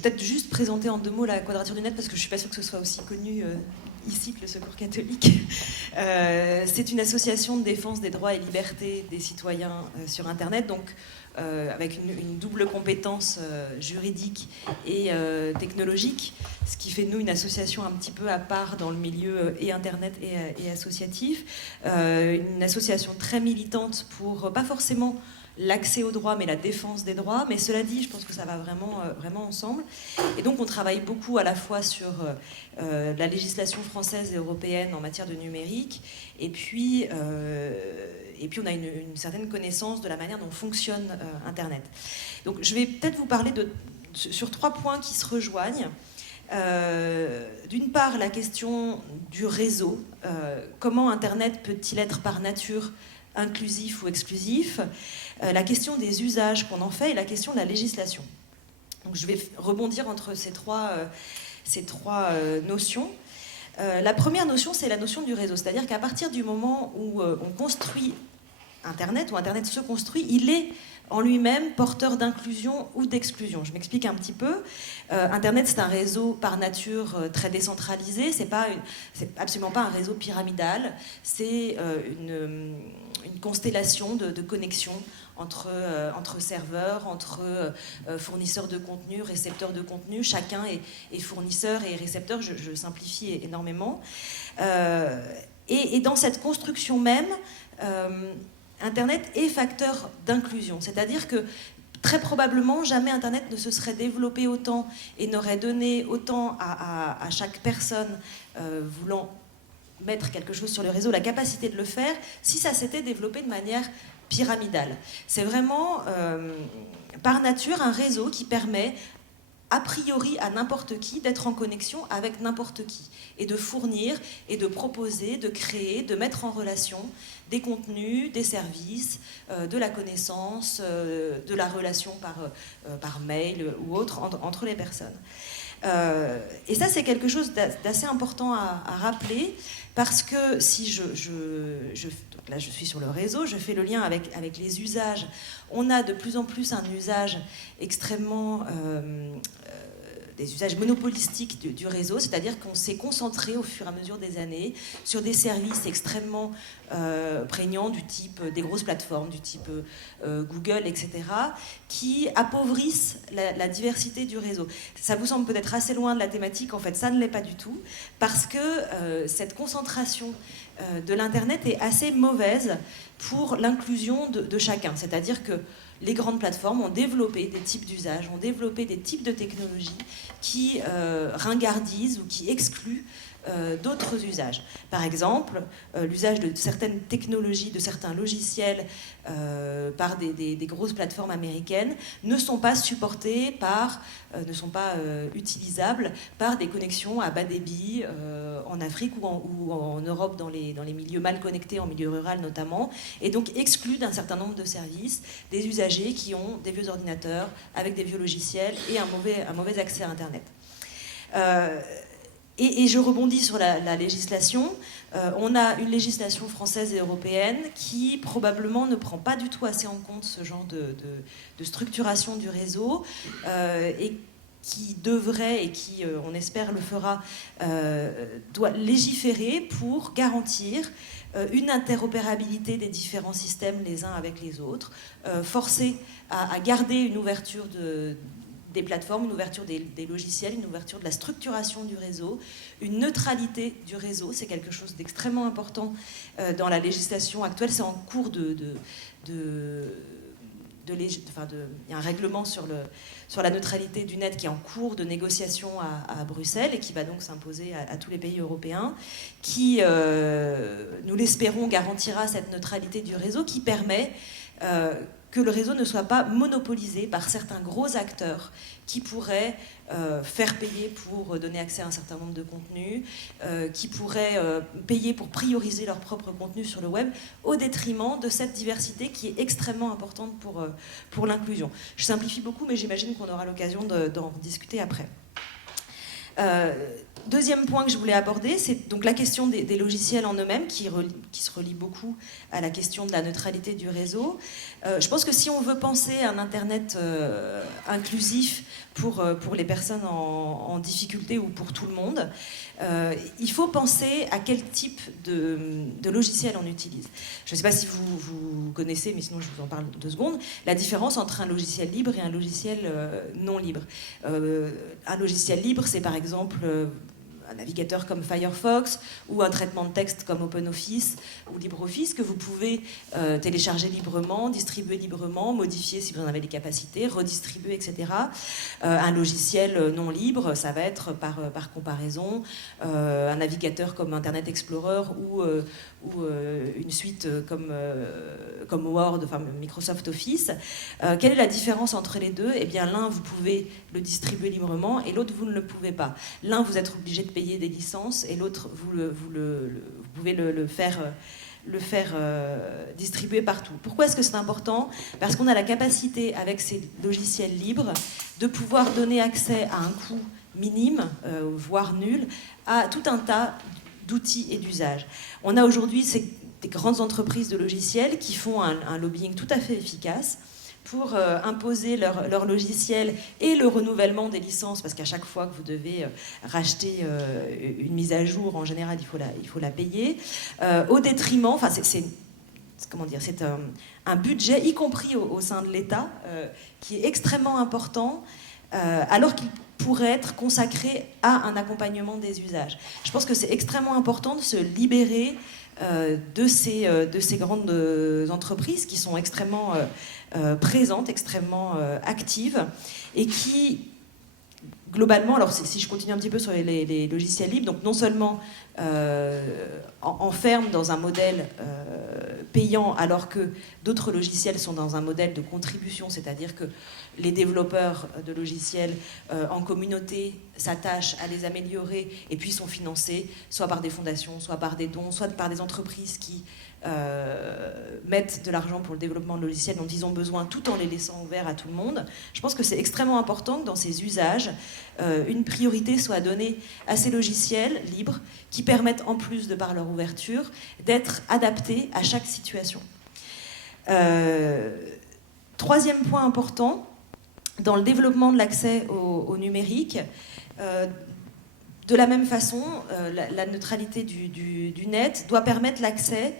vais peut-être juste présenter en 2 mots la Quadrature du Net, parce que je ne suis pas sûre que ce soit aussi connu ici que le Secours catholique. C'est une association de défense des droits et libertés des citoyens sur Internet, donc avec une double compétence juridique et technologique, ce qui fait de nous une association un petit peu à part dans le milieu et Internet et associatif. Une association très militante pour, pas forcément l'accès aux droits, mais la défense des droits. Mais cela dit, je pense que ça va vraiment ensemble. Et donc, on travaille beaucoup à la fois sur la législation française et européenne en matière de numérique, et puis on a une certaine connaissance de la manière dont fonctionne Internet. Donc, je vais peut-être vous parler sur 3 points qui se rejoignent. D'une part, la question du réseau. Comment Internet peut-il être par nature inclusif ou exclusif, la question des usages qu'on en fait et la question de la législation. Donc je vais rebondir entre ces trois notions. La première notion, c'est la notion du réseau, c'est-à-dire qu'à partir du moment où on construit Internet, où Internet se construit, il est en lui-même porteur d'inclusion ou d'exclusion. Je m'explique un petit peu. Internet, c'est un réseau par nature très décentralisé. C'est absolument pas un réseau pyramidal. C'est une constellation de connexions entre serveurs, entre fournisseurs de contenu, récepteurs de contenu. Chacun est fournisseur et récepteur. Je simplifie énormément. Et dans cette construction même, Internet est facteur d'inclusion, c'est-à-dire que très probablement jamais Internet ne se serait développé autant et n'aurait donné autant à chaque personne voulant mettre quelque chose sur le réseau la capacité de le faire si ça s'était développé de manière pyramidale. C'est vraiment par nature un réseau qui permet a priori à n'importe qui d'être en connexion avec n'importe qui et de fournir et de proposer, de créer, de mettre en relation des contenus, des services, de la connaissance, de la relation par mail ou autre entre les personnes. Et ça, c'est quelque chose d'assez important à rappeler, parce que si donc là je suis sur le réseau, je fais le lien avec les usages. On a de plus en plus un usage extrêmement des usages monopolistiques du réseau, c'est-à-dire qu'on s'est concentré au fur et à mesure des années sur des services extrêmement prégnants du type des grosses plateformes, du type Google, etc., qui appauvrissent la diversité du réseau. Ça vous semble peut-être assez loin de la thématique, en fait ça ne l'est pas du tout, parce que cette concentration de l'Internet est assez mauvaise pour l'inclusion de chacun, c'est-à-dire que les grandes plateformes ont développé des types d'usages, ont développé des types de technologies qui ringardisent ou qui excluent d'autres usages. Par exemple, l'usage de certaines technologies, de certains logiciels par des grosses plateformes américaines ne sont pas supportés ne sont pas utilisables par des connexions à bas débit en Afrique ou en Europe dans les milieux mal connectés, en milieu rural notamment, et donc excluent d'un certain nombre de services des usagers qui ont des vieux ordinateurs avec des vieux logiciels et un mauvais accès à Internet. Et je rebondis sur la législation. On a une législation française et européenne qui probablement ne prend pas du tout assez en compte ce genre de structuration du réseau et qui devrait, et qui, on espère, le fera, doit légiférer pour garantir une interopérabilité des différents systèmes les uns avec les autres, forcer à garder une ouverture des plateformes, une ouverture des logiciels, une ouverture de la structuration du réseau, une neutralité du réseau. C'est quelque chose d'extrêmement important dans la législation actuelle. C'est en cours il y a un règlement sur la neutralité du net qui est en cours de négociation à Bruxelles et qui va donc s'imposer à tous les pays européens, qui, nous l'espérons, garantira cette neutralité du réseau qui permet que le réseau ne soit pas monopolisé par certains gros acteurs qui pourraient faire payer pour donner accès à un certain nombre de contenus, qui pourraient payer pour prioriser leur propre contenu sur le web, au détriment de cette diversité qui est extrêmement importante pour l'inclusion. Je simplifie beaucoup, mais j'imagine qu'on aura l'occasion d'en discuter après. Deuxième point que je voulais aborder, c'est donc la question des logiciels en eux-mêmes, qui se relie beaucoup à la question de la neutralité du réseau. Je pense que si on veut penser un Internet inclusif pour les personnes en difficulté ou pour tout le monde, il faut penser à quel type de logiciel on utilise. Je ne sais pas si vous connaissez, mais sinon je vous en parle 2 secondes, la différence entre un logiciel libre et un logiciel non libre. Un logiciel libre, c'est par exemple un navigateur comme Firefox ou un traitement de texte comme OpenOffice ou LibreOffice que vous pouvez télécharger librement, distribuer librement, modifier si vous en avez les capacités, redistribuer, etc. Un logiciel non libre, ça va être par comparaison un navigateur comme Internet Explorer ou une suite comme Word, enfin Microsoft Office. Quelle est la différence entre les deux? Eh bien, l'un, vous pouvez le distribuer librement et l'autre, vous ne le pouvez pas. L'un, vous êtes obligé de payer des licences et l'autre, vous pouvez le faire distribuer partout. Pourquoi est-ce que c'est important? Parce qu'on a la capacité, avec ces logiciels libres, de pouvoir donner accès à un coût minime, voire nul, à tout un tas d'outils et d'usages. On a aujourd'hui des grandes entreprises de logiciels qui font un lobbying tout à fait efficace pour imposer leur logiciel et le renouvellement des licences, parce qu'à chaque fois que vous devez racheter une mise à jour, en général, il faut la payer, au détriment, enfin c'est un budget, y compris au sein de l'État, qui est extrêmement important, alors qu'il pourrait être consacré à un accompagnement des usages. Je pense que c'est extrêmement important de se libérer de ces grandes entreprises qui sont extrêmement présentes, extrêmement actives, et qui, globalement, alors si je continue un petit peu sur les logiciels libres, donc non seulement enferment dans un modèle payant, alors que d'autres logiciels sont dans un modèle de contribution, c'est-à-dire que les développeurs de logiciels en communauté s'attachent à les améliorer et puis sont financés soit par des fondations, soit par des dons, soit par des entreprises qui mettent de l'argent pour le développement de logiciels dont ils ont besoin tout en les laissant ouverts à tout le monde. Je pense que c'est extrêmement important que dans ces usages, une priorité soit donnée à ces logiciels libres qui permettent, en plus de par leur ouverture, d'être adaptés à chaque situation. Troisième point important, dans le développement de l'accès au numérique, de la même façon, la neutralité du net doit permettre l'accès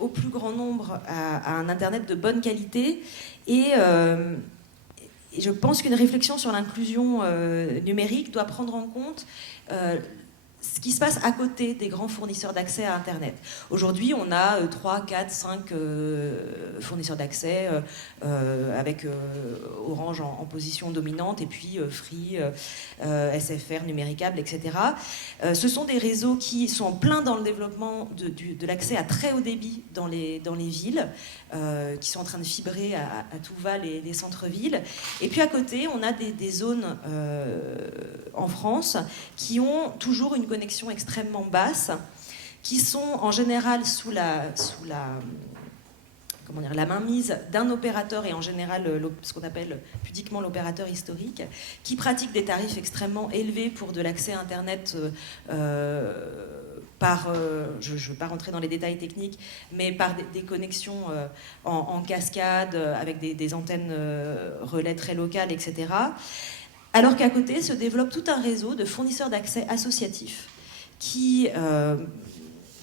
au plus grand nombre à un Internet de bonne qualité et je pense qu'une réflexion sur l'inclusion numérique doit prendre en compte ce qui se passe à côté des grands fournisseurs d'accès à Internet. Aujourd'hui, on a 3, 4, 5 fournisseurs d'accès avec Orange en position dominante et puis Free, SFR, Numéricable, etc. Ce sont des réseaux qui sont pleins dans le développement de l'accès à très haut débit dans les villes, qui sont en train de fibrer à tout va les centres-villes. Et puis à côté, on a des zones en France qui ont toujours une connexion extrêmement basse, qui sont en général sous la mainmise d'un opérateur, et en général ce qu'on appelle pudiquement l'opérateur historique, qui pratique des tarifs extrêmement élevés pour de l'accès à Internet je ne veux pas rentrer dans les détails techniques, mais par des connexions en cascade, avec des antennes relais très locales, etc. Alors qu'à côté se développe tout un réseau de fournisseurs d'accès associatifs qui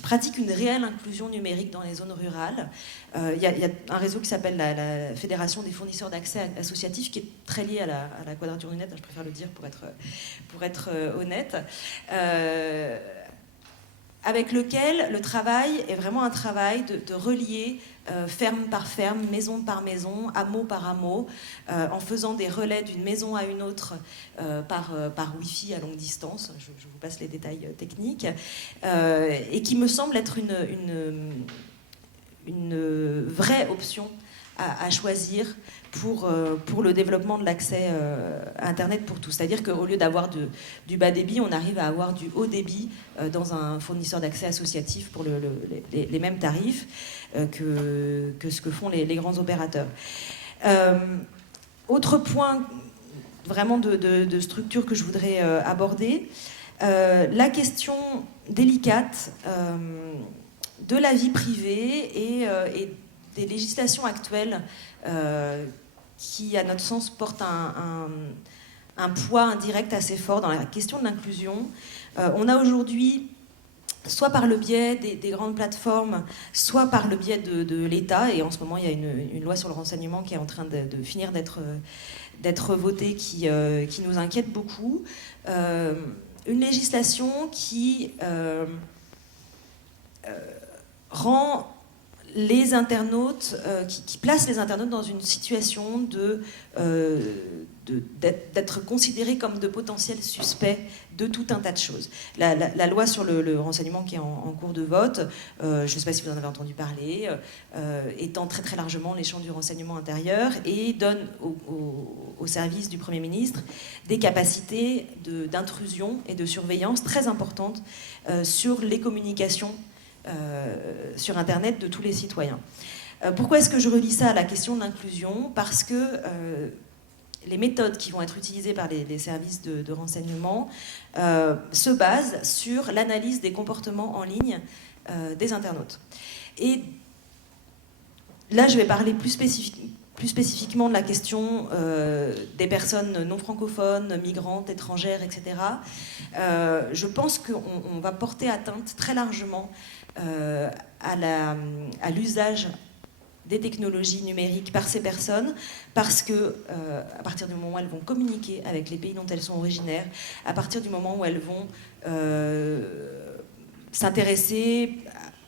pratiquent une réelle inclusion numérique dans les zones rurales. Il y a un réseau qui s'appelle la Fédération des fournisseurs d'accès associatifs, qui est très lié à la Quadrature du Net, je préfère le dire pour être honnête, avec lequel le travail est vraiment un travail de relier ferme par ferme, maison par maison, hameau par hameau, en faisant des relais d'une maison à une autre par Wi-Fi à longue distance. Je vous passe les détails techniques. Et qui me semble être une vraie option à choisir pour le développement de l'accès à Internet pour tous. C'est-à-dire qu'au lieu d'avoir du bas débit, on arrive à avoir du haut débit dans un fournisseur d'accès associatif pour les mêmes tarifs que ce que font les grands opérateurs. Autre point vraiment de structure que je voudrais aborder, la question délicate de la vie privée et des législations actuelles qui, à notre sens, portent un poids indirect assez fort dans la question de l'inclusion. On a aujourd'hui, soit par le biais des grandes plateformes, soit par le biais de l'État, et en ce moment il y a une loi sur le renseignement qui est en train de finir d'être votée, qui nous inquiète beaucoup, une législation qui rend les internautes, qui place les internautes dans une situation d'être considérés comme de potentiels suspects de tout un tas de choses. La loi sur le renseignement qui est en cours de vote, je ne sais pas si vous en avez entendu parler, étend très très largement les champs du renseignement intérieur et donne au service du Premier ministre des capacités d'intrusion et de surveillance très importantes sur les communications sur Internet de tous les citoyens. Pourquoi est-ce que je relie ça à la question de l'inclusion ? Parce que les méthodes qui vont être utilisées par les services de renseignement se basent sur l'analyse des comportements en ligne des internautes. Et là, je vais parler plus spécifiquement de la question des personnes non francophones, migrantes, étrangères, etc. Je pense qu'on va porter atteinte très largement à l'usage des technologies numériques par ces personnes, parce que à partir du moment où elles vont communiquer avec les pays dont elles sont originaires, à partir du moment où elles vont s'intéresser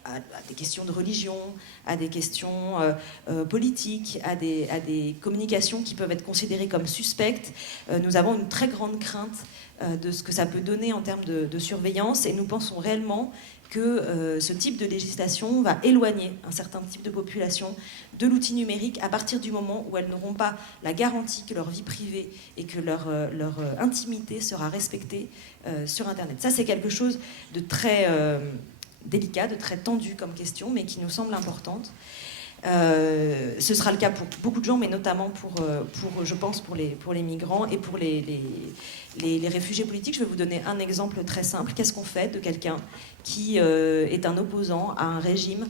à des questions de religion, à des questions politiques, à des communications qui peuvent être considérées comme suspectes, nous avons une très grande crainte de ce que ça peut donner en termes de surveillance, et nous pensons réellement que ce type de législation va éloigner un certain type de population de l'outil numérique à partir du moment où elles n'auront pas la garantie que leur vie privée et que leur intimité sera respectée sur Internet. Ça, c'est quelque chose de très délicat, de très tendu comme question, mais qui nous semble importante. Ce sera le cas pour beaucoup de gens, mais notamment je pense, pour les migrants et pour les réfugiés politiques. Je vais vous donner un exemple très simple. Qu'est-ce qu'on fait de quelqu'un qui est un opposant à un régime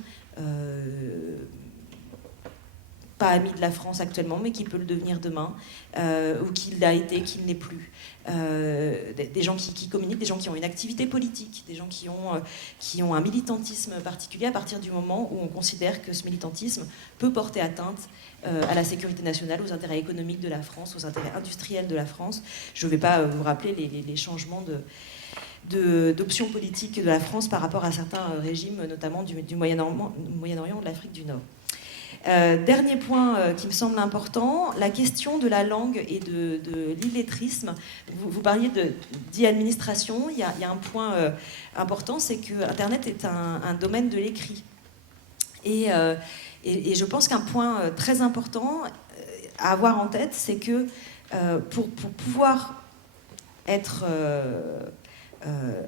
pas ami de la France actuellement, mais qui peut le devenir demain, ou qu'il l'a été, qu'il ne l'est plus. Des gens qui communiquent, des gens qui ont une activité politique, des gens qui ont un militantisme particulier à partir du moment où on considère que ce militantisme peut porter atteinte à la sécurité nationale, aux intérêts économiques de la France, aux intérêts industriels de la France. Je ne vais pas vous rappeler les changements d'options politiques de la France par rapport à certains régimes, notamment du Moyen-Orient ou de l'Afrique du Nord. Dernier point qui me semble important, la question de la langue et de l'illettrisme. Vous parliez d'e-administration. Il y a un point important, c'est que Internet est un domaine de l'écrit. Et je pense qu'un point très important à avoir en tête, c'est que pour pouvoir être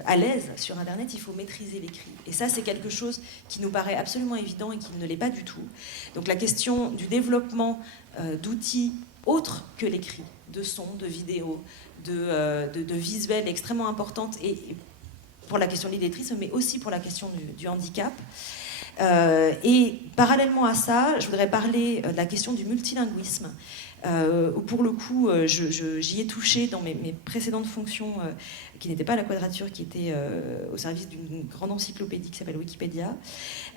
à l'aise sur Internet, il faut maîtriser l'écrit. Et ça, c'est quelque chose qui nous paraît absolument évident et qui ne l'est pas du tout. Donc la question du développement d'outils autres que l'écrit, de son, de vidéo, de visuel est extrêmement importante, et pour la question de l'illettrisme, mais aussi pour la question du handicap. Et parallèlement à ça, je voudrais parler de la question du multilinguisme, où pour le coup, j'y ai touché dans mes précédentes fonctions, qui n'étaient pas à la Quadrature, qui étaient au service d'une grande encyclopédie qui s'appelle Wikipédia.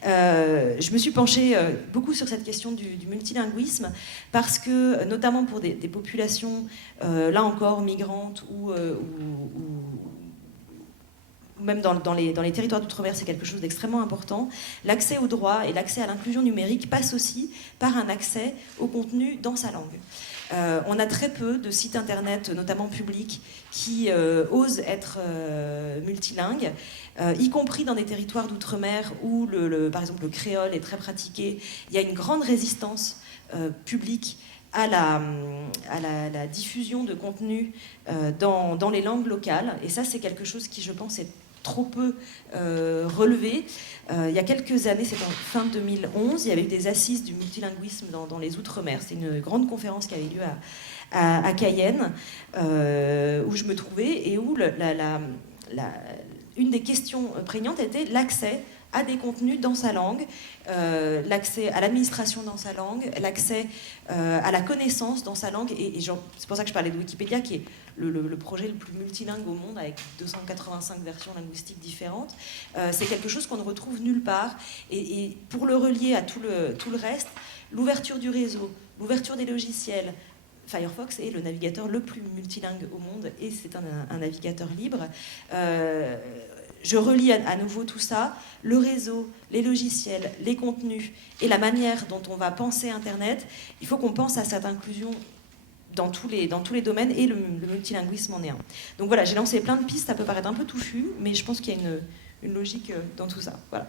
Je me suis penchée beaucoup sur cette question du multilinguisme, parce que, notamment pour des populations, là encore, migrantes ou même dans les territoires d'outre-mer, c'est quelque chose d'extrêmement important. L'accès aux droits et l'accès à l'inclusion numérique passe aussi par un accès au contenu dans sa langue. On a très peu de sites internet, notamment publics, qui osent être multilingues, y compris dans des territoires d'outre-mer où, par exemple, le créole est très pratiqué. Il y a une grande résistance publique à la diffusion de contenu dans les langues locales. Et ça, c'est quelque chose qui, je pense, est trop peu relevé. Il y a quelques années, c'était en fin 2011, il y avait eu des assises du multilinguisme dans les Outre-mer. C'est une grande conférence qui avait lieu à Cayenne, où je me trouvais, et où une des questions prégnantes était l'accès à des contenus dans sa langue, l'accès à l'administration dans sa langue, l'accès à la connaissance dans sa langue. Et c'est pour ça que je parlais de Wikipédia, qui est le projet le plus multilingue au monde, avec 285 versions linguistiques différentes. C'est quelque chose qu'on ne retrouve nulle part. Et pour le relier à tout le reste, l'ouverture du réseau, l'ouverture des logiciels, Firefox est le navigateur le plus multilingue au monde et c'est un navigateur libre. Je relie à nouveau tout ça, le réseau, les logiciels, les contenus et la manière dont on va penser Internet. Il faut qu'on pense à cette inclusion dans tous les domaines et le multilinguisme en est un. Donc voilà, j'ai lancé plein de pistes, ça peut paraître un peu touffu, mais je pense qu'il y a une logique dans tout ça. Voilà.